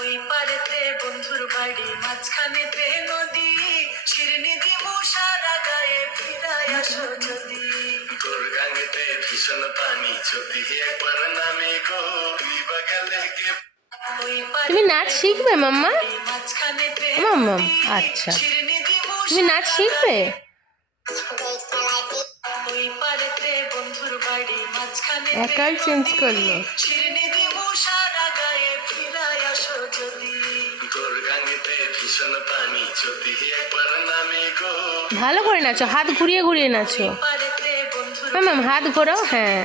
ওই পারেতে বন্ধুর বাড়ি, মাঝখানেতে নদী, শিরনি দিমু সারা গায়ে, ফিরায় আসো যদি। তোর গাঙেতে ভীষণ পানি, যদি একবার নামে গো, নিবা গেলে কে। তুমি নাচ শিখবে মাম্মা? মাম্মা আচ্ছা, তুমি নাচ শিখবে? একাই চেঞ্জ করলো। ভালো করে নাচো, হাত ঘুরিয়ে ঘুরিয়ে নাচো। মাম্মা হাত ঘোরাও, হ্যাঁ।